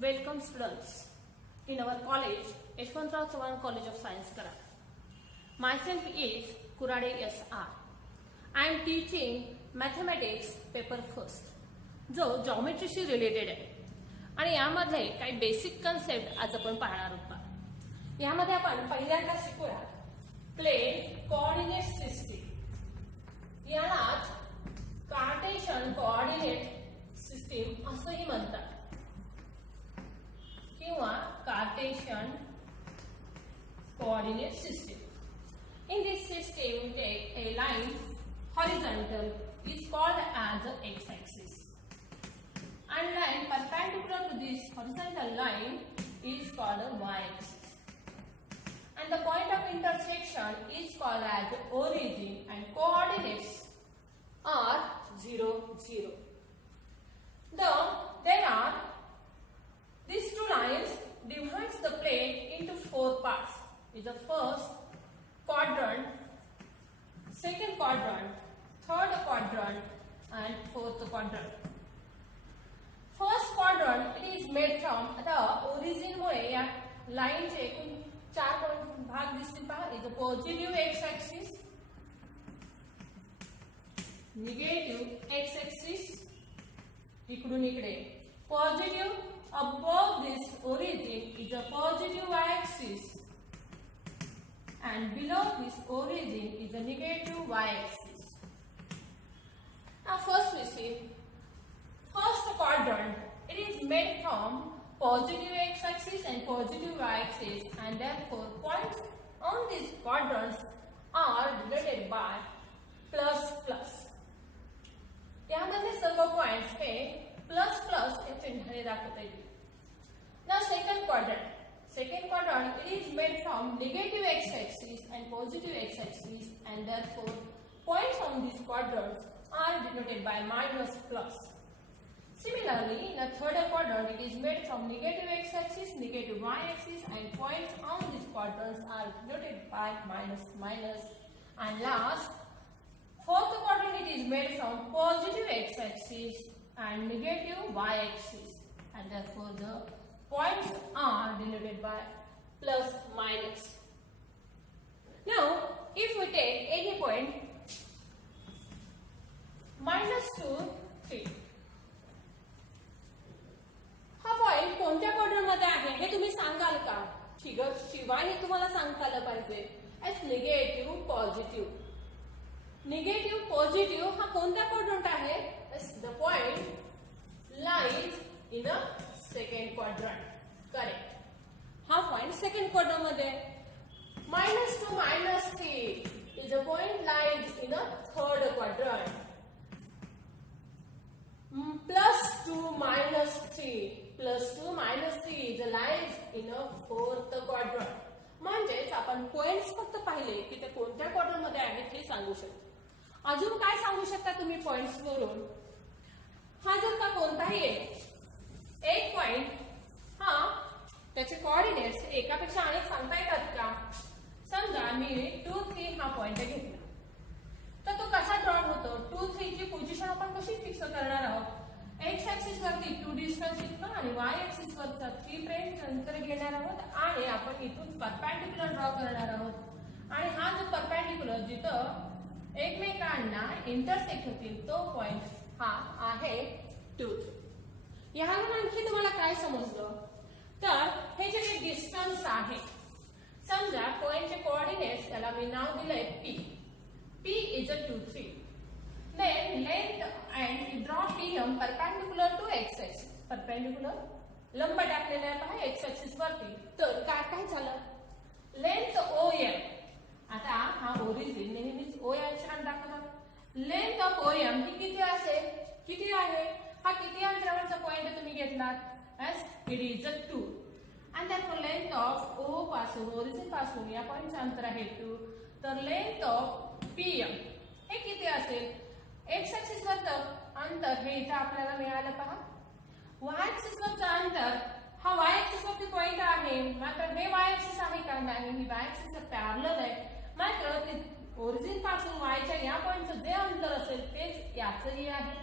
Welcome students in our college, Yashwantrao Chavan College of Science, Karad. Myself is Kurade S.R. I am teaching mathematics paper first, जो geometryशी related आहे आणि यामध्ये काही basic concept आज आपण पाहणार आहोत. यामध्ये आपण पहिल्यांदा शिकूया प्लेन कोऑर्डिनेट सिस्टीम. यालाच कार्टेशियन कोऑर्डिनेट सिस्टीम असंही म्हणतात किंवा Cartesian coordinate system. In this system, we take a line horizontal is called as the x-axis, and line perpendicular to this horizontal line is called the y-axis, and the point of intersection is called as the origin, and coordinates are 0, 0. There are these two lines divides the plane into four parts. Is the first quadrant, second quadrant, third quadrant, and fourth quadrant. First quadrant it is made from the origin मुळे या line चे एकूण चार भाग दिसतील पहा. is a positive x-axis, negative x-axis, इकडून इकडे positive. Above this origin is a positive y-axis, and below this origin is a negative y-axis. Now first we see first quadrant. It is made from positive x-axis and positive y-axis, and therefore points on these quadrants are denoted by plus plus. यामध्ये सर्व points हे plus plus या चिन्हाने दाखवता येतील. Now second quadrant. Second quadrant it is made from negative x-axis and positive x-axis, and therefore points on these quadrants are denoted by minus plus. Similarly, in the third quadrant it is made from negative x-axis, negative y-axis, and points on these quadrants are denoted by minus minus. And last, fourth quadrant it is made from positive x-axis and negative y-axis, and therefore the points are denoted by plus minus. Now, if we take any point -2, 3, हा point कोणत्या quadrant मध्ये आहे हे तुम्ही सांगाल का? शिवाय हे तुम्हाला सांगता आलं पाहिजे. S negative positive. Negative positive हा कोणत्या क्वाड्रंट आहे? S the point lies in a second quadrant. Correct. हा पॉइंट सेकंड क्वाड्रंट मध्ये. -2 -3 is a point lies in a third quadrant. +2 -3 is a lies in a fourth quadrant. म्हणजेच आपण points फक्त पाहिले की ते कोणत्या क्वाड्रंट मध्ये आहेत हे सांगू शकतो. अजून काय सांगू शकता तुम्ही पॉइंट्स वरून? हा जर का कोणताही एक पॉइंट हा त्याचे कोऑर्डिनेट्स एकापेक्षा अनेक सांगता येतात का? समजा मी 2, 3 हा पॉइंट घेतला तर तो कसा ड्रॉ होतो? 2, 3 ची पोझिशन आपण कशी फिक्स करणार आहोत? एक्स ऍक्सिस वरती 2 डिस्टन्स इथनं आणि वाय ऍक्सिस वरचा 3 प्राइम अंतर घेणार आहोत आणि आपण इथून परपेंडिक्युलर ड्रॉ करणार आहोत. आणि हा जो परपेंडिक्युलर जिथं एकमेकांना इंटरसेक्ट होतील तो पॉइंट हा आहे 2, 3. यावरून आणखी तुम्हाला काय समजलं? तर हे जे डिस्टन्स आहे, समजा पॉइंटचे कोऑर्डिनेट्स त्याला मी नाव दिलंय P. P is a 2, 3. Then length and draw PM perpendicular to x axis. Perpendicular लंब टाकलेला आहे पहा x axis वरती. तर काय झालं? Length OM. आता हा ओरिजिन नेहमीच O या अक्षराने दाखवतात. लेंथ ऑफ OM ही किती असेल? किती आहे? हा किती अंतरावरचा पॉइंट तुम्ही घेतलात? as it is a 2, and therefore length of O पासून ओरिजिन पासून या पॉइंटचं अंतर आहे 2. तर लेंथ ऑफ PM हे किती असेल? एक्स ऍक्सिस वरचं अंतर हे इथे आपल्याला मिळालं पहा. वाय ऍक्सिस वरचं अंतर हा वाय ऍक्सिस वरती पॉइंट आहे, मात्र हे वाय ऍक्सिस आहे का? नाही, ही वाय ऍक्सिसला पॅरलल आहे. मात्र ते ओरिजिन पासून वायच्या या पॉइंटचं जे अंतर असेल तेच याचंही आहे.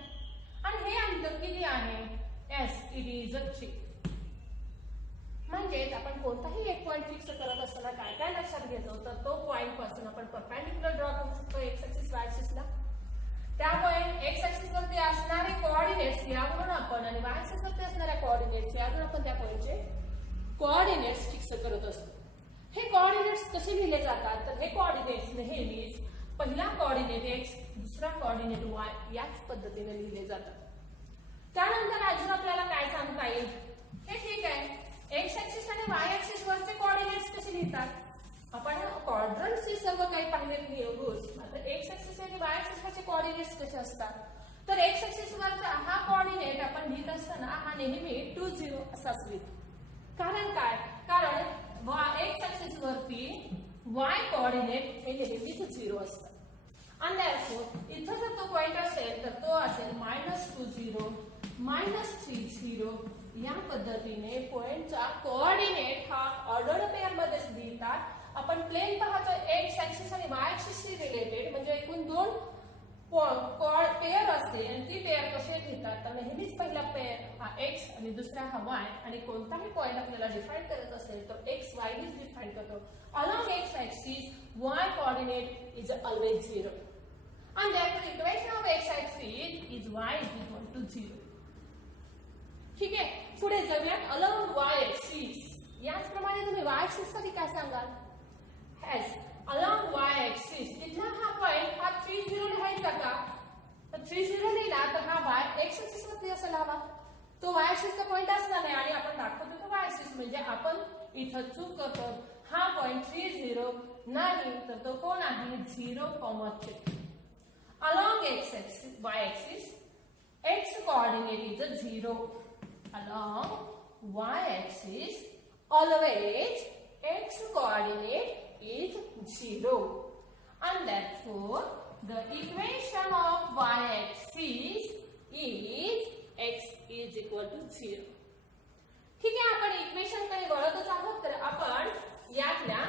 आणि हे अंतर किती आहे? Yes, it is a 3. म्हणजेच आपण कोणताही एक पॉईंट फिक्स करत असताना काय काय लक्षात घेतो तर तो पॉईंट पासून आपण परपेंडिक्युलर ड्रॉ करू शकतो एक्स ऍक्सिस वाय ऍक्सिसला. त्या पॉईंट एक्स ऍक्सिस वरती असणारे कोऑर्डिनेट्स यावरून आपण आणि वाय ऍक्सिस वरती असणाऱ्या कोऑर्डिनेट्स यावरून आपण त्या पॉईंटचे कोऑर्डिनेट्स फिक्स करत असतो. हे कोऑर्डिनेट्स कसे लिहिले जातात तर हे कोऑर्डिनेट्स नेहमीच पहिला कोऑर्डिनेट एक्स दुसरा कोऑर्डिनेट वाय याच पद्धतीने लिहिले जातात. त्यानंतर अजून आपल्याला काय सांगता येईल हे ठीक आहे एक्स ऍक्सिस आणि वाय ऍक्सिस वरचे कोऑर्डिनेट्स कसे लिहितात आपण क्वाड्रंटचे सर्व काही पाहिलेले रोज. आता एक्स ऍक्सिस आणि वाय ऍक्सिस वरचे कोऑर्डिनेट्स कसे असतात तर एक्स ऍक्सिस वरचा हा कोऑर्डिनेट आपण लिहित असताना हा नेहमी 2 0 असाच लिहितो. कारण काय कारण एक्स ऍक्सिस वरती वाय कोऑर्डिनेट हे नेहमीच 0 असतात. आणि therefore इथं जर तो पॉइंट असेल तर तो असेल -2 0 -3 0 या पद्धतीने पॉइंटचा कोऑर्डिनेट हा ऑर्डर्ड पेअर मध्ये लिहितात. आपण प्लेन पाहतो एक्स ऍक्सिस आणि वाय ऍक्सिसशी रिलेटेड म्हणजे एकूण दोन पेअर असते आणि ती पेअर कसे लिहितात तर नेहमीच पहिला पेअर हा एक्स आणि दुसरा हा वाय आणि कोणताही पॉइंट आपल्याला डिफाईन करत असेल तर एक्स वाय नीच डिफाईन करतो. Along x axis Y coordinate is always 0 and therefore equation of x axis is y is equal to 0. ठीक आहे पुढे जाऊयात अलॉंग y axis. याचप्रमाणे तुम्ही y axis साठी काय सांगाल has along y axis इथला हा पॉइंट हा 3 0 लिहायचा का तर 3 0 लिहिला तर हा y x axis वरती असायला हवा. तो y axis चा पॉइंट असला नाही आणि आपण दाखवतो तो y axis म्हणजे आपण इथं चूक करतो. हा पॉइंट 3 0 नाही तर तो कोण आहे 0,3. Along x axis y axis x coordinate is a 0. Along y axis always x coordinate is 0 and therefore the equation of y axis is x is equal to 0. ठीक आहे आपण इक्वेशन कडे वळतच आहोत तर आपण यातल्या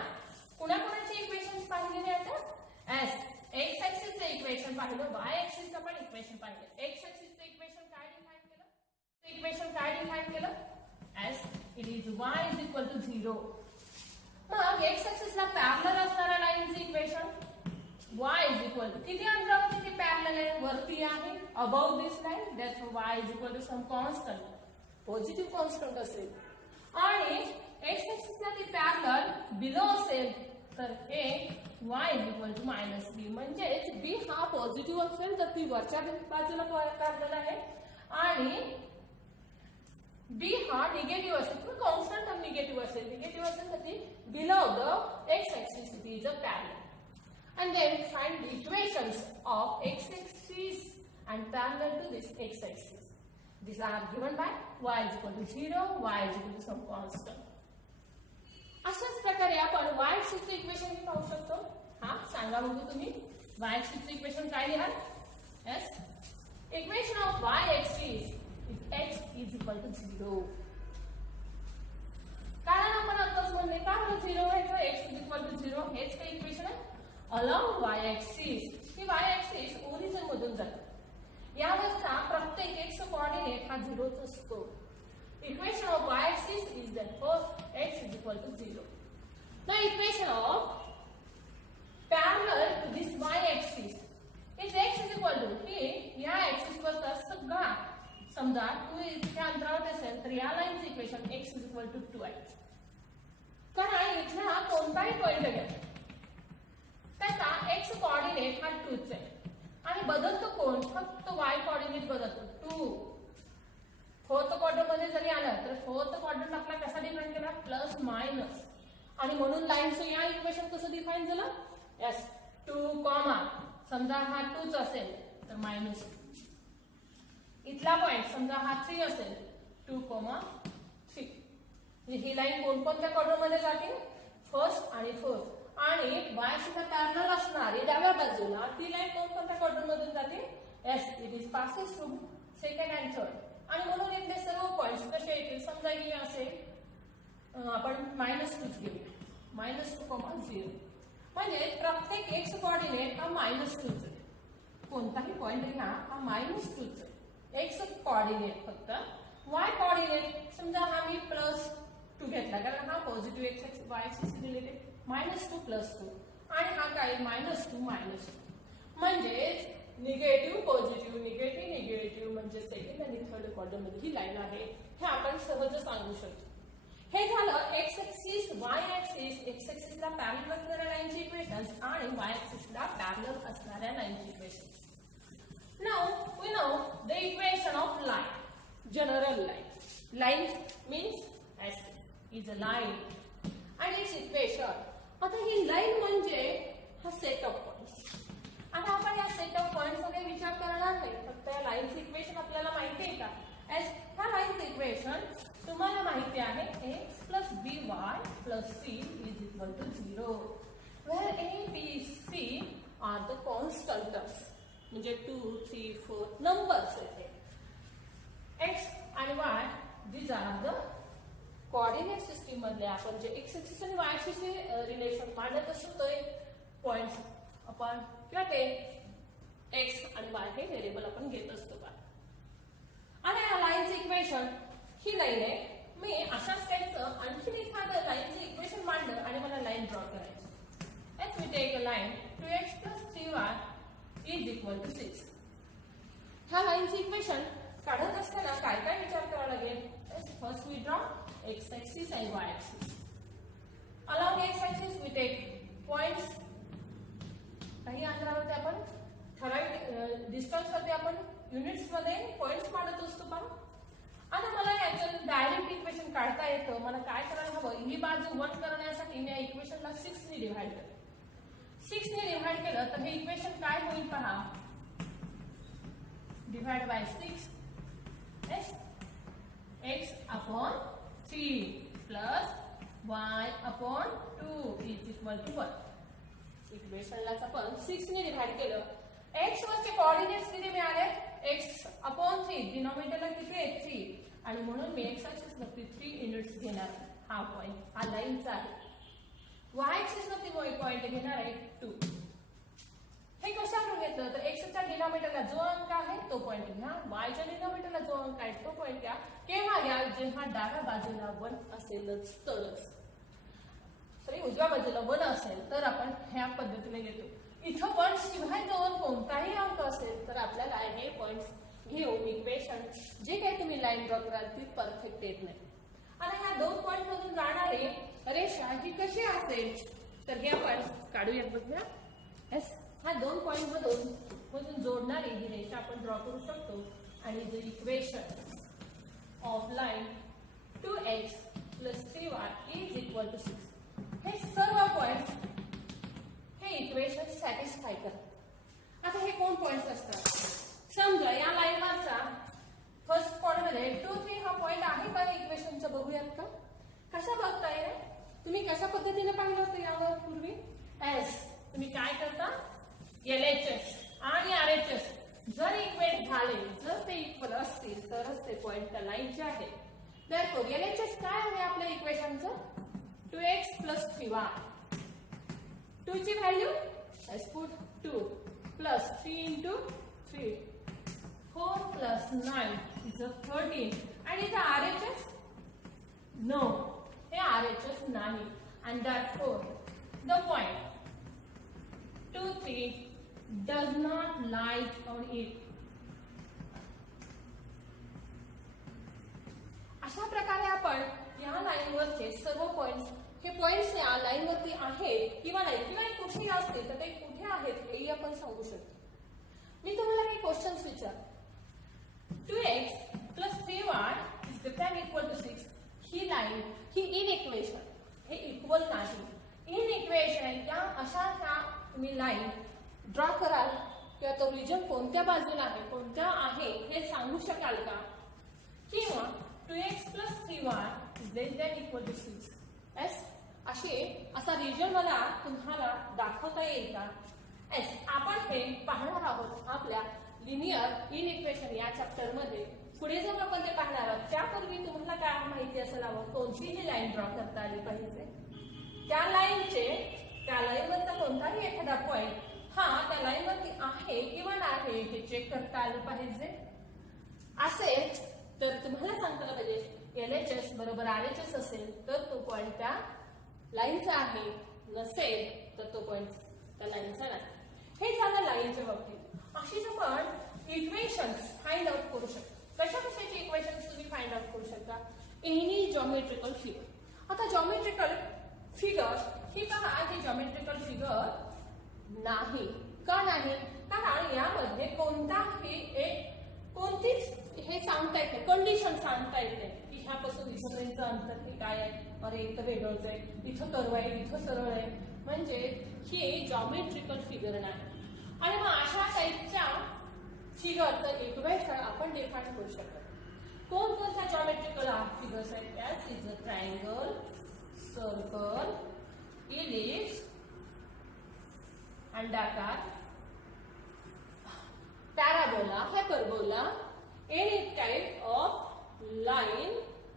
कुणाकुणाचे इक्वेशन्स पाहिलेले आहेत एस एक्स ऍक्सिस चे इक्वेशन पाहिलं वाय ऍक्सिस चं पण इक्वेशन पाहिलं. एक्स ऍक्सिस चे इक्वेशन काय डिफाइन केलं इक्वेशन काय डिफाइन केलं as it is y is equal to 0. मग एक्स ऍक्सिस ला पॅरलल असणाऱ्या लाईनचे equation y is equal to किती अंतरावर ती पॅरलल आहे वरती आहे above this line that's y is equal to some constant positive constant असेल आणि एक्स ऍक्सिस ला ती पॅरलल बिलो असेल तर हे y is equal to -b म्हणजेच b हा पॉझिटिव्ह असेल तर ती वरच्या बाजूला पॅरलल आहे आणि b हा निगेटिव्ह असेल किंवा कॉन्स्टंट टर्म निगेटिव्ह असेल तर ती below the x axis it is a parallel. And then find the equations of x axis and parallel to this x axis. These are given by y is equal to 0, y is equal to some constant. अशाच प्रकारे आपण y axis चे equation पाहू शकतो. हा सांगा बघू तुम्ही y axis चे इक्वेशन काय लिहाल yes equation of y axis is x is equal to 0. कारण आपण आताच म्हणले का 0 व्हायचं x is equal to 0 हेच काही इक्वेशन आहे. अलॉंग y axis ही y axis ओरिजिन मधून जाते. यावरचा प्रत्येक x कोऑर्डिनेट हा 0 असतो. Equation of y axis is therefore x is equal to 0. Now equation of parallel to this y axis is x is equal to की या axis वरचा सगळा समजा 2 इतक्या अंतरावर असेल तर या लाईनचे equation x is equal to 2 आहे. कारण इथला कोणताही पॉइंट घ्या त्याचा x कोऑर्डिनेट हा 2 आहे आणि बदलतो कोण फक्त y कोऑर्डिनेट बदलतो 2. फोर्थ क्वाड्रंट मध्ये जरी आलं तर फोर्थ क्वाड्रंट आपला कसा डिफाइन केला प्लस मायनस आणि म्हणून लाईनचं या इक्वेशन कसं डिफाइन झालं यस 2 कॉमा समजा हा 2 असेल तर -2. इथला पॉइंट समजा हा 3 असेल 2 कॉमा 3. ही लाईन कोणकोणत्या क्वाड्रंट मध्ये जाते फर्स्ट आणि फोर्थ आणि y शी पॅरलल असणारी डाव्या बाजूला ती लाईन कोणत्या क्वाड्रंट मधून जाते S it is passes through second and third आणि म्हणून इथले सर्व पॉइंट्स कसे येतील समजा की असे आपण -2 घेऊया -2,0 म्हणजे प्रत्येक x कोऑर्डिनेट हा -2 आहे. कोणताही पॉइंट घ्या हा -2 आहे. x कोऑर्डिनेट फक्त y कोऑर्डिनेट समजा हा मी प्लस 2 घेतला कारण हा positive x Y axis related -2 +2 आणि हा काय -2 -2 म्हणजेच निगेटिव्ह पॉझिटिव्ह निगेटिव्ह निगेटिव्ह म्हणजे सेकंड आणि थर्ड क्वाड्रंट मध्ये ही लाईन आहे हे आपण सहज सांगू शकतो. हे झालं X axis Y axis, X ऍक्सिसला पॅरलल असणाऱ्या लाईनची इक्वेशन्स आणि वाय ऍक्सिसला पॅरलल असणाऱ्या लाईनची equations. Now we know the equation of line, general line. Line means S is a line and its equation. आता ही लाईन म्हणजे हा सेट ऑफ पॉइंट्स. आता आपण या सेट ऑफ पॉइंट्सचा काही विचार करणार नाही, फक्त या लाईनचं इक्वेशन आपल्याला माहिती आहे का? एस ह्या लाईनचं इक्वेशन तुम्हाला माहिती आहे x plus by plus c is equal to 0 where a b c are the constant terms. म्हणजे 2 3 4 नंबर्स आहेत. x आणि y these are the coordinate system मधले आपण जे x ऍक्सिस आणि y ऍक्सिस रिलेशन मांडत असतो ते पॉइंट्स आपण किंवा ते x आणि y हे व्हेरिएबल आपण घेत असतो का. आणि या लाईनचं इक्वेशन ही लाईन आहे. मी अशाच टाईपचं आणखीन एखादं लाईनचं इक्वेशन मांडलं आणि मला लाईन ड्रॉ करायची. Let's we take a line 2x + 3y is equal to 6. ह्या लाईनचं इक्वेशन काढत असताना काय काय विचार करावा लागेल? First we draw x axis आणि y axis. Along x axis we take points. काही अंतरावरती आपण ठराविक डिस्टन्स वरती आपण युनिट्स मध्ये पॉइंट्स मांडत असतो पण. आता मला याचं डायरेक्ट इक्वेशन काढता येतं. मला काय करायला हवं? ही बाजू 1 करण्यासाठी मी या इक्वेशनला 6 ने डिव्हाइड केलं. 6 ने डिव्हाइड केलं तर हे इक्वेशन काय होईल पहा. Divide by 6 S x upon 3 plus y upon 2 is equal to 1. इक्वेशनलाच आपण 6 ने डिव्हाइड केलं. x वरचे कोऑर्डिनेट्स किती मिळाले? x upon 3 डिनॉमिनेटरला किती आहे 3 आणि म्हणून मी x ऍक्सिस वरती 3 युनिट्स घेणार. हा पॉइंट हा लाईनचा आहे. y ऍक्सिस वरती पॉइंट घेणार आहे 2. हे कशावरून घेतलं तर x च्या डिनॉमिनेटरला जो अंक आहे तो पॉइंट घ्या, y च्या डिनॉमिनेटरला जो अंक आहे तो पॉइंट घ्या. केव्हा घ्या? जेव्हा डाव्या बाजूला 1 असेलच तरच. सॉरी उजव्या बाजूला 1 असेल तर आपण ह्या पद्धतीने घेतो. इथं 1 शिवाय जवळ कोणताही अंक असेल तर आपल्याला हे पॉइंट्स घेऊन इक्वेशन जे काही तुम्ही लाईन ड्रॉ कराल ती परफेक्ट येत नाही. आता ह्या 2 पॉइंट मधून जाणारी रेषा ही कशी असेल तर हे आपण काढूयात बघूया. एस ह्या 2 पॉइंट मधून जोडणारी ही रेषा आपण ड्रॉ करू शकतो आणि जे equation of line 2x + 3y is equal to 6 हे सर्व पॉइंट्स हे इक्वेशन सॅटिस्फाय करतात. आता हे कोण पॉइंट्स असतात? समजा या लाईनवरचा फर्स्ट पॉइंट मध्ये 2 3 हा पॉइंट आहे का इक्वेशनचं बघूयात का? कशा बघताय रे? तुम्ही कशा पद्धतीने पाहिलं होतं यावर पूर्वी? एस तुम्ही काय करता? LHS आणि RHS जर इक्वेट झाले जर ते इक्वल असतील तरच ते पॉइंट त्या लाईनचे आहेत. देयरफॉर LHS काय आहे आपल्या इक्वेशनचं? 2x + 3y. 2 ची value let's put 2 + 3 × 3 4 + 9 is 13 and is RHS? No, हे RHS नाही and therefore the point 2 3 does not lie on it. अशा प्रकारे आपण या लाईनवरचे सर्व पॉइंट्स हे पॉइंट्स या लाईनवरती आहेत किंवा नाही किंवा कुठेही असतील तर ते कुठे आहेत हेही आपण सांगू शकतो. मी तुम्हाला काही क्वेश्चन्स विचार. 2x + 3y is greater equal to 6 he line he in equation हे इक्वल नाही. इन इक्वेशन या अशा ह्या तुम्ही लाईन ड्रॉ कराल किंवा तो रिजन कोणत्या बाजूला आहे कोणत्या आहे हे सांगू शकाल का? किंवा 2x + 3y is less than equal to 6 S असा रिजन मला तुम्हाला दाखवता येईल का? एस आपण हे पाहणार आहोत आपल्या लिनियर इन इक्वेशन या चॅप्टर मध्ये. पुढे जाऊन आपण ते पाहणार आहोत. त्यापूर्वी तुम्हाला काय माहिती असेल हवं कोणतीही लाईन ड्रॉ करता आली पाहिजे. त्या लाईनवरचा कोणताही एखादा पॉइंट हा त्या लाईनवरती आहे किंवा नाही हे चेक करता आलं पाहिजे. असेल तर तुम्हाला सांगता पाहिजे LHS बरोबर RHS असेल तर तो पॉइंट त्या लाईनचा आहे, नसेल तर तो पॉइंट त्या लाईनचा नाही. हे झालं लाईनच्या बाबतीत. अशीच आपण इक्वेशन्स फाइंड आउट करू शकतो. कशा कशाची इक्वेशन्स तुम्ही फाइंड आउट करू शकता? Any geometrical figure. आता जॉमेट्रिकल फिगर ही पहा, ही जॉमेट्रिकल फिगर नाही. का नाही? कारण यामध्ये कोणताही कोणतीच हे सांगता येत नाही, कंडिशन सांगता येत नाही की ह्यापासून इथपर्यंत अंतर हे काय आहे, अरे इथं वेगळंच आहे, इथं कर्व आहे, इथं सरळ आहे, म्हणजे ही जॉमेट्रिकल फिगर नाही. आणि मग अशा टाईपच्या फिगरचं इक्वेशन आपण डिफाइन करू शकतो. कोणत्या जॉमेट्रिकल फिगर्स आहेत? त्यास is a triangle, circle, ellipse, अंडाकार, parabola, hyperbola, any type of line,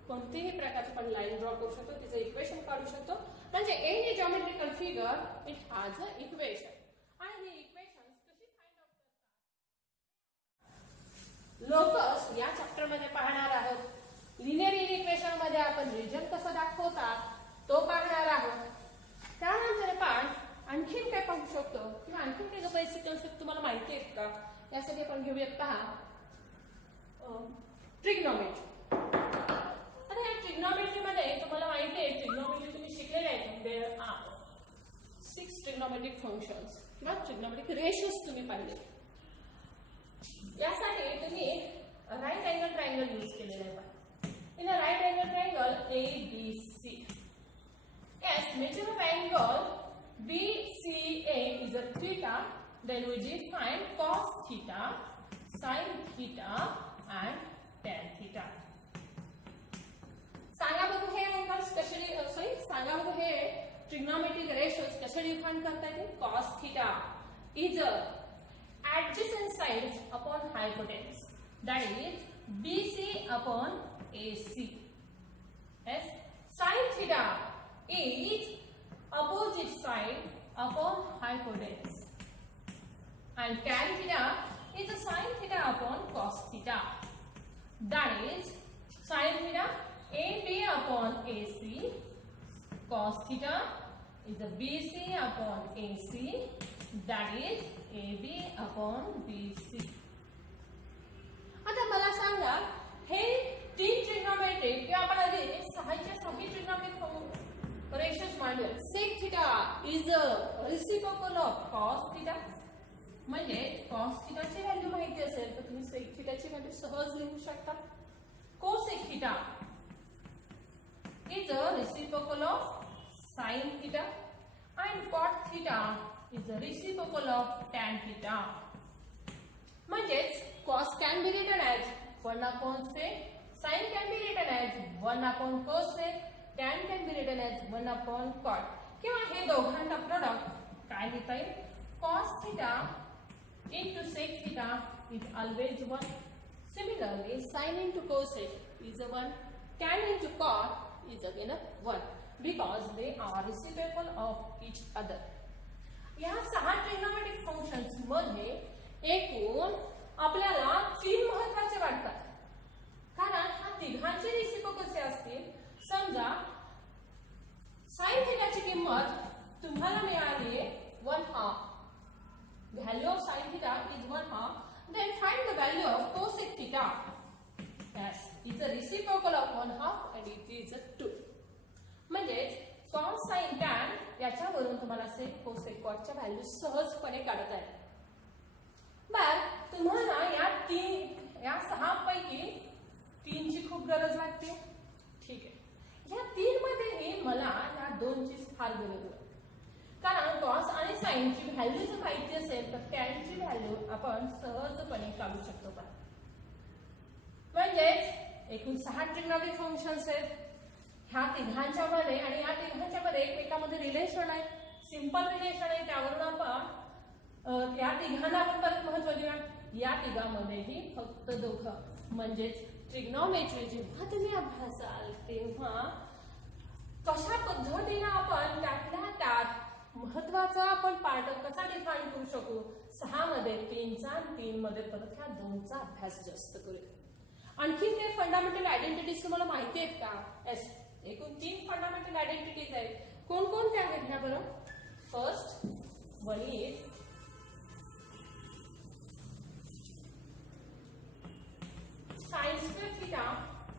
कोणतीही प्रकारची आपण लाईन ड्रॉ करू शकतो, तिचं इक्वेशन काढू शकतो. म्हणजे any geometrical figure it has a equation. आणि ही इक्वेशन्स कशी फाइंड आउट करतात लोकस या चॅप्टर मध्ये पाहणार आहोत. लिनियर इक्वेशन मध्ये आपण रिजन कसं दाखवतात तो पाहणार आहोत. त्यानंतर आपण आणखीन काय पाहू शकतो किंवा आणखीन काही बेसिक कन्सेप्ट तुम्हाला माहिती आहेत का, यासाठी आपण घेऊयात पहा ट्रिग्नोमेट्री. आता या ट्रिग्नोमेट्री मध्ये तुम्हाला माहिती आहे, ट्रिग्नोमेट्री तुम्ही शिकलेले आहेत. देयर आर 6 ट्रिग्नोमेट्रिक फंक्शन्स किंवा ट्रिग्नोमेट्रिक रेशोज तुम्ही पाहिले. यासाठी तुम्ही राईट अँगल ट्रायंगल यूज केलेला आहे. In a right angle triangle ABC, yes, measure of angle BCA is a theta, then we define cos theta, sin theta and tan theta. सांगा बघू हे अँगल्स कसे सांगा बघू हे ट्रिग्नोमेट्रिक रेशोज कसे डिफाइन करता येतील. cos theta is a adjacent sides upon hypotenuse, that is BC upon AC. Yes, sin theta is opposite side upon hypotenuse, and tan theta is a sin theta upon cos theta, that is sin theta AB upon AC, cos theta is a BC upon AC, that is AB upon BC. आता मला सांगा हे तीन trigonometric किंवा आपण आधी सहाच्या सहा ट्रिग्नोमेट्रिक रेशोज मांडूया. sec theta is a reciprocal of cos theta. म्हणजे cos theta ची व्हॅल्यू माहिती असेल तर तुम्ही sec theta ची व्हॅल्यू सहज लिहू शकता. cosec theta is a reciprocal of sin theta and cot theta is a reciprocal of tan theta. म्हणजेच cos can be written as 1 upon sec, sin can be written as 1 upon cosec, tan can be written as 1 upon cot. किंवा हे दोघांचा product काय लिहिता येईल? cos theta into sec theta is always 1. Similarly, sin into cosec is a 1, tan into cot is again a 1 because they are reciprocal of each other. या सहा trigonometric functions मध्ये एकूण आपल्याला तीन महत्त्वाचे वाटतात. कारण हा तिघांचे रेसिप्रोकल कसे असतील. समजा sin थीटाची किंमत तुम्हाला मिळाली आहे 1/2. Value of sin theta is 1/2. Then find the value of cosec theta. Yes, it's a reciprocal of 1/2 and it is a 2. म्हणजे cos sin tan याच्यावरून तुम्हाला sec cosec cot च्या व्हॅल्यू सहजपणे काढता येतात. बर तुम्हाला या सहा पैकी तीनची खूप गरज वाटते. ठीक आहे, या तीन मध्येही मला या दोनची फार गरज आहे. कारण cos आणि sin ची व्हॅल्यू जर माहिती असेल तर tan ची व्हॅल्यू आपण सहजपणे काढू शकतो. म्हणजेच एकूण 6 ट्रिग्नोमेट्रिक फंक्शन्स आहेत. ह्या तिघांच्या मध्ये आणि या तिघांच्या मध्ये एकमेकांमध्ये रिलेशन आहे, सिंपल रिलेशन आहे. त्यावरून आपण त्या तिघांना आपण परत महत्त्व देऊया. या तिघांमध्येही फक्त दोघं म्हणजेच ट्रिग्नोमेट्री जेव्हा तुम्ही अभ्यासाल तेव्हा कशा पद्धतीने आपण त्यातल्या त्यात महत्त्वाचा आपण पार्ट कसा डिफाइन करू शकू. 6 मध्ये 3चा आणि 3 मध्ये परत ह्या 2चा अभ्यास जास्त करूया. आणखीन काही फंडामेंटल आयडेंटिटीज तुम्हाला माहिती आहेत का? येस, एकूण 3 फंडामेंटल आयडेंटिटीज आहेत. कोणकोणत्या आहेत ह्या बरं? First one is sin square theta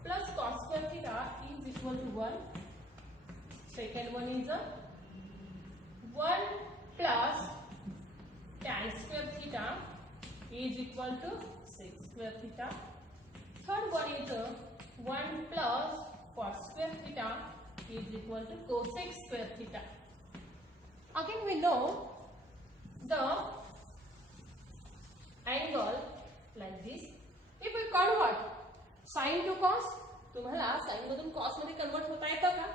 plus cos square theta is equal to 1. Second one is 1 plus tan square theta is equal to sec square theta. Third one is 1 plus cos square theta is equal to cosec square theta. Again we know the angle like this. If we convert sin to cos, तुम्हाला sin मधून cos मध्ये convert होता येतं का?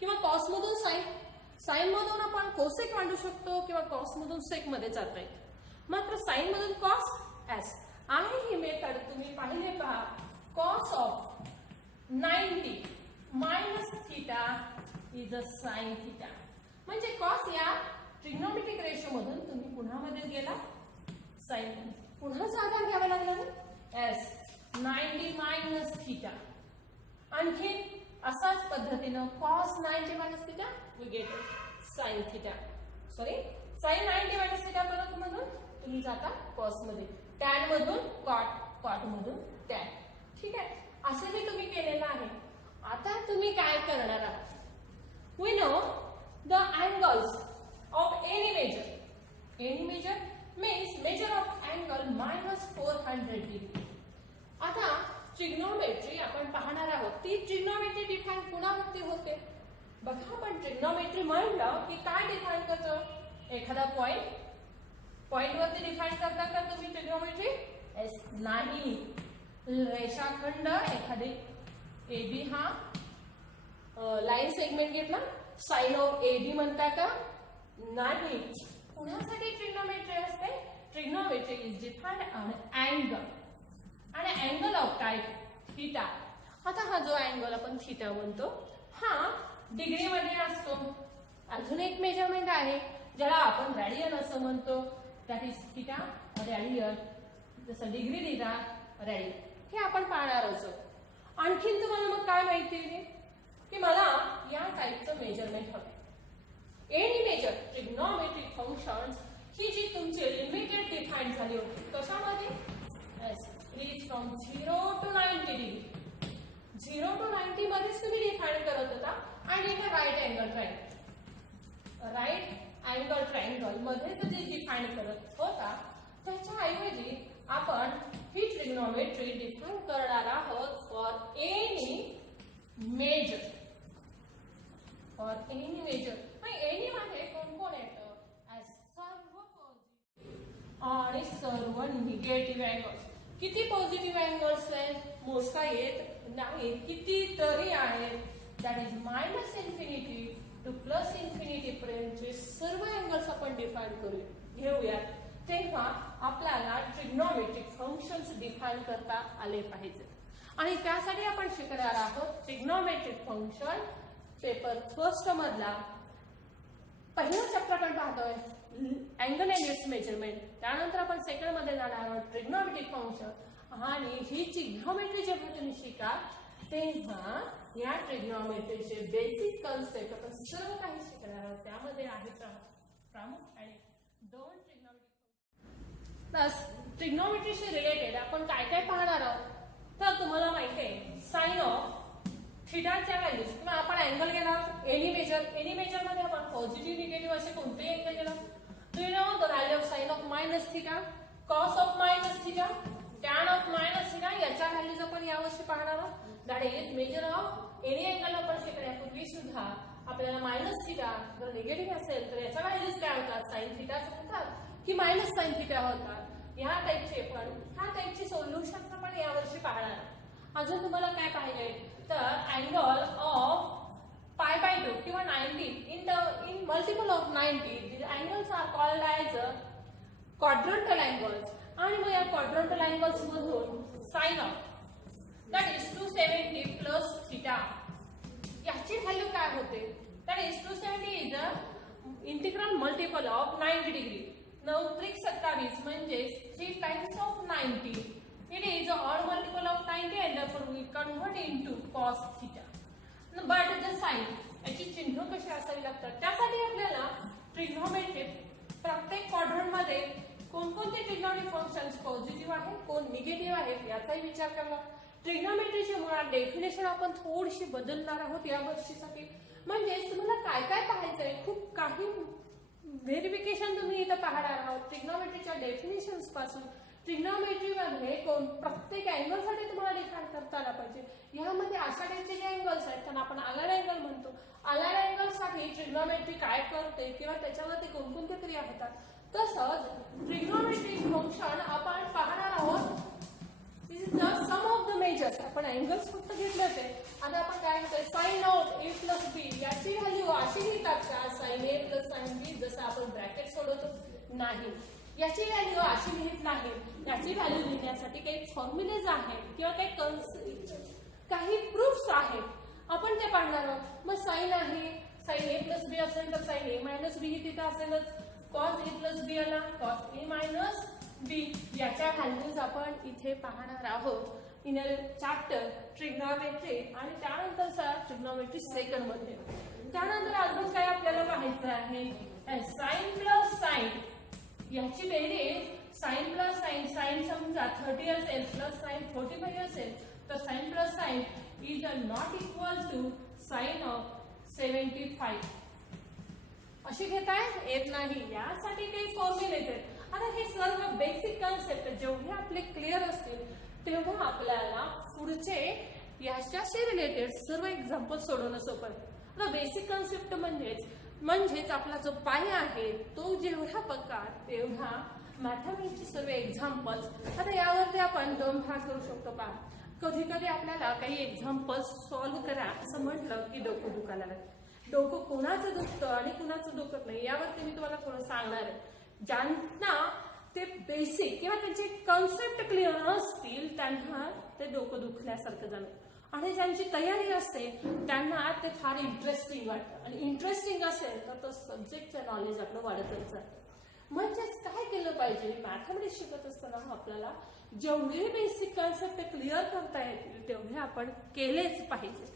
किंवा cos मधून sin, sin मधून आपण cosec मांडू शकतो किंवा cos मधून sec मध्ये जाता येतं. मात्र sin मधून cos s आणि ही मेथड तुम्ही पाहिले पहा. cos of 90 minus theta is a sin theta. म्हणजे cos या ट्रिग्नोमेट्रिक रेशो मधून तुम्ही पुन्हा मध्ये गेला sin पुन्हाच आधार घ्यावा लागला ना. S 90 minus theta. आणखी असाच पद्धतीने cos 90 minus theta we get sin theta. Sorry sin 90 minus theta परत मधून तुम्ही जाता cos मध्ये, tan मधून cot, cot मधून tan. ठीक आहे, असे मी तुम्ही केलेलं आहे. आता तुम्ही काय करणार आहात? We know the angles of any measure. Any measure means measure of angle minus 400 degree. आता ट्रिग्नोमेट्री आपण पाहणार आहोत. ती ट्रिग्नोमेट्री डिफाइन कुणावरती होते? बघा, आपण ट्रिग्नोमेट्री म्हणलं की काय डिफाइन करतो? एखादा पॉइंट वरती डिफाइन करता का तुम्ही ट्रिग्नोमेट्री? एस नाही. रेषाखंड एखादे AB हा लाईन सेगमेंट घेतला, साइन ऑफ AB म्हणता का? नाही. कुणासाठी ट्रिग्नोमेट्री असते? Trigonometry is defined on angle आणि अँगल ऑफ टाइप थीटा. आता हा जो अँगल आपण थीटा म्हणतो हा डिग्री मध्ये असतो. अजून एक मेजरमेंट आहे ज्याला आपण रॅडियन असं म्हणतो. That is theta radian. जसं डिग्री लिहिला रॅडियन, हे आपण पाहणार आहोत. आणखीन तुम्हाला मग काय माहिती आहे की मला या टाइपचं मेजरमेंट हवं. एनी मेजर ट्रिग्नोमेट्रिक फंक्शन्स ही जी तुमची लिमिटेड डिफाइन झाली होती कशामध्ये? Please from 0 to 90 degree. 0 to 90 मध्येच तुम्ही डिफाइन करत होता आणि इथे राईट अँगल ट्रायंगल मध्येच जे डिफाइन करत होता त्याच्या ऐवजी आपण ही ट्रिग्नोमेट्री डिफाइन करणार आहोत for any measure. For any measure any मध्ये कोण कोण येतं? सर्व पॉझिटिव्ह आणि सर्व निगेटिव्ह अँगल्स. किती पॉझिटिव्ह अँगल्स आहेत? मोजता येत नाही, कितीतरी आहेत. That is minus infinity to plus infinity पर्यंतचे सर्व अँगल्स आपण डिफाइन घेऊयात. तेव्हा आपल्याला ट्रिग्नोमेट्रिक फंक्शन्स डिफाइन करता आले पाहिजे. आणि त्यासाठी आपण शिकणार आहोत ट्रिग्नोमेट्रिक फंक्शन. पेपर फर्स्ट मधला पहिला चॅप्टर आपण पाहतोय अँगल अँड इट्स मेजरमेंट. त्यानंतर आपण सेकंड मध्ये जाणार आहोत ट्रिग्नोमेट्रिक फंक्शन. आणि ही ट्रिग्नोमेट्री जेव्हा तुम्ही शिकाल तेव्हा या ट्रिग्नोमेट्रीचे बेसिक कन्सेप्ट आपण सर्व काही शिकणार आहोत. त्यामध्ये आहे प्रामुख्याने 2 ट्रिग्नोमेट्रीशी रिलेटेड आपण काय काय पाहणार आहोत. तर तुम्हाला माहिती आहे साइन ऑफ थिटाच्या व्हॅल्यूज किंवा आपण अँगल घेणार एनी मेजर मध्ये आपण पॉझिटिव्ह निगेटिव्ह असे कोणतेही अँगल घेणार. Do you know the value of sine of minus theta, cos of minus theta, tan of minus theta याच्या व्हॅल्यूज आपण यावर्षी पाहणार आहोत. That is measure of any angle. आपण शिकण्यापूर्वी सुद्धा आपल्याला मायनस थिटा जर निगेटिव्ह असेल तर याच्या व्हॅल्यूज काय होतात? साइन थिटाच होतात की मायनस साइन थिटा होतात. ह्या टाइपची सोल्युशन्स आपण यावर्षी पाहणार. अजून तुम्हाला काय पाहिजे तर अँगल ऑफ π/2 किंवा 90 in multiple of 90 these angles are called as quadrantal angles. आणि मग या quadrantal angles मधून sin of that is 270 plus theta याची व्हॅल्यू काय होते? that is 270 is a integral multiple of 90 degree. 9 त्रिक 27 म्हणजे 3 times of 90 It is an odd multiple of 90 and therefore we convert into cos theta. But the sign याची चिन्ह कशी असावी लागतात त्यासाठी आपल्याला ट्रिग्नोमेट्रिक प्रत्येक क्वाड्रंट मध्ये कोणकोणते ट्रिग्नोमेट्रिक फंक्शन्स पॉझिटिव्ह आहेत कोण निगेटिव्ह आहेत याचाही विचार करावा. ट्रिग्नोमेट्रीचे मुळात डेफिनेशन आपण थोडीशी बदलणार आहोत या वर्षीसाठी. म्हणजे तुम्हाला काय काय पाहायचंय खूप काही व्हेरिफिकेशन तुम्ही इथं पाहणार आहोत ट्रिग्नोमेट्रीच्या डेफिनेशन्स पासून. ट्रिग्नोमेट्री मध्ये प्रत्येक अँगल साठी तुम्हाला डिफाइन करता आला पाहिजे. यामध्ये अशा टाईपचे जे अँगल्स आहेत त्यांना आपण अलाइड अँगल म्हणतो. अलाइड अँगल साठी ट्रिग्नोमेट्री काय करते किंवा त्याच्यामध्ये कोणकोणत्या क्रिया होतात. तसंच ट्रिग्नोमेट्रिक फंक्शन आपण पाहणार आहोत. This is the sum of the measures. आपण अँगल्स फक्त घेतले होते. आता आपण काय म्हणतोय sine of a plus B याची व्हॅल्यू अशी लिहितात का sine a plus sine B जसं आपण ब्रॅकेट सोडवतो नाही. याची व्हॅल्यू अशी लिहित नाही. याची व्हॅल्यू लिहिण्यासाठी काही फॉर्म्युलेज आहेत किंवा काही प्रूफ्स आहेत आपण ते पाहणार आहोत. मग साइन आहे साइन a प्लस बी असेल तर साइन a मायनस बी तिथं असेलच. कॉस a प्लस बी आला कॉस a मायनस बी याच्या व्हॅल्यूज आपण इथे पाहणार आहोत इन चॅप्टर ट्रिग्नोमेट्री आणि त्यानंतर ट्रिग्नोमेट्री सेकंड मध्ये. त्यानंतर अजून काय आपल्याला पाहायचं आहे साइन प्लस साइन याची बेरीज साइन प्लस साइन साइन समजा 30 असेल प्लस साइन 45 असेल तर sine plus sine is not equal to sine of 75 अशी घेताय येत नाही. यासाठी काही फॉर्म्युले आहेत. आता हे सर्व बेसिक कन्सेप्ट जेवढे आपले क्लिअर असतील तेव्हा आपल्याला पुढचे याच्याशी रिलेटेड सर्व एक्झाम्पल सोडवणं सोपं. आता बेसिक कन्सेप्ट म्हणजेच आपला जो पाया आहे तो जेवढा पक्का तेवढा मॅथमॅटिक्सचे सर्व एक्झाम्पल्स. आता यावरती आपण दोन भाग करू शकतो. पहा कधी कधी आपल्याला काही एक्झाम्पल्स सॉल्व्ह करा असं म्हटलं की डोकं दुखायला लागतं. डोकं कोणाचं दुखतं आणि कुणाचं दुखत नाही यावरती मी तुम्हाला थोडं सांगणार आहे. ज्यांना ते बेसिक किंवा त्यांचे कन्सेप्ट क्लिअर नसतील त्यांना ते डोकं दुखल्यासारखं जाणवतं आणि ज्यांची तयारी असते त्यांना ते फार इंटरेस्टिंग वाटतं आणि इंटरेस्टिंग असेल तर तो सब्जेक्टचं नॉलेज आपलं वाढतच जातं. म्हणजेच काय केलं पाहिजे मॅथमॅटिक्स शिकत असताना आपल्याला जेवढे बेसिक कन्सेप्ट क्लिअर करता येतील तेवढे आपण केलेच पाहिजे.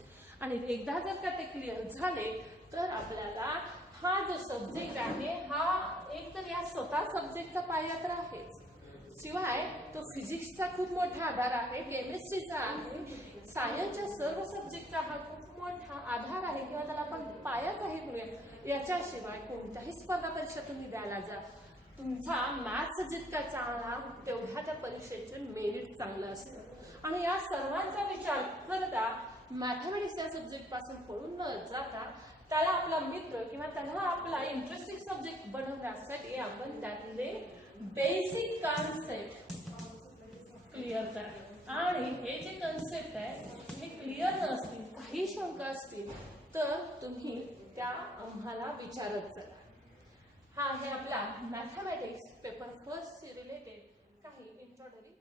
आणि एकदा जर का ते क्लिअर झाले तर आपल्याला हा जो सब्जेक्ट आहे हा एक तर या स्वतः सब्जेक्टचा पाया तर आहेच शिवाय तो फिजिक्सचा खूप मोठा आधार आहे केमिस्ट्रीचा आहे सायन्सच्या सर्व सब्जेक्टचा हा खूप मोठा आधार आहे किंवा त्याला आपण पायाच आहे म्हणूया. याच्याशिवाय कोणत्याही स्पर्धा परीक्षा तुम्ही द्यायला जा तुमचा मॅथ्स जितका चांगला तेवढा त्या परीक्षेचे मेरिट चांगलं असतं. आणि या सर्वांचा विचार करता मॅथमॅटिक्स या सब्जेक्ट पासून पळून न जाता त्याला आपला मित्र किंवा त्याला आपला इंटरेस्टिंग सब्जेक्ट बनवण्यासाठी आपण त्यातले बेसिक कॉन्सेप्ट क्लिअर करा. आणि हे जे कन्सेप्ट आहे हे क्लिअर नसतील काही शंका असतील तर तुम्ही त्या आम्हाला विचारत जा. हा आहे आपला मॅथमॅटिक्स पेपर फर्स्ट रिलेटेड काही इंट्रोडक्टरी